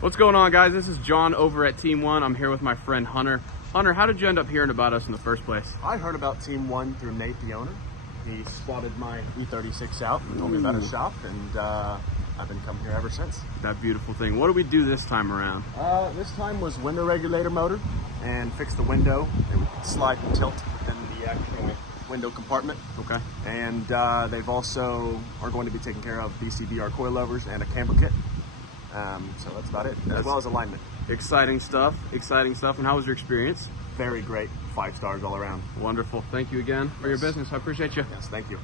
What's going on, guys? This is John over at Team One. I'm here with my friend Hunter. Hunter, how did you end up hearing about us in the first place? I heard about Team One through Nate, the owner. He spotted my E36 out and told me about his shop, and I've been coming here ever since. That beautiful thing. What do we do this time around? This time was window regulator motor and fix the window. It would slide and tilt in the actual window compartment. Okay. And they've also are going to be taking care of BCBR coilovers and a camber kit. So that's about it, as well as alignment. Exciting stuff. Exciting stuff. And how was your experience? Very great. 5 stars all around. Wonderful. Thank you again for your business. I appreciate you. Yes, thank you.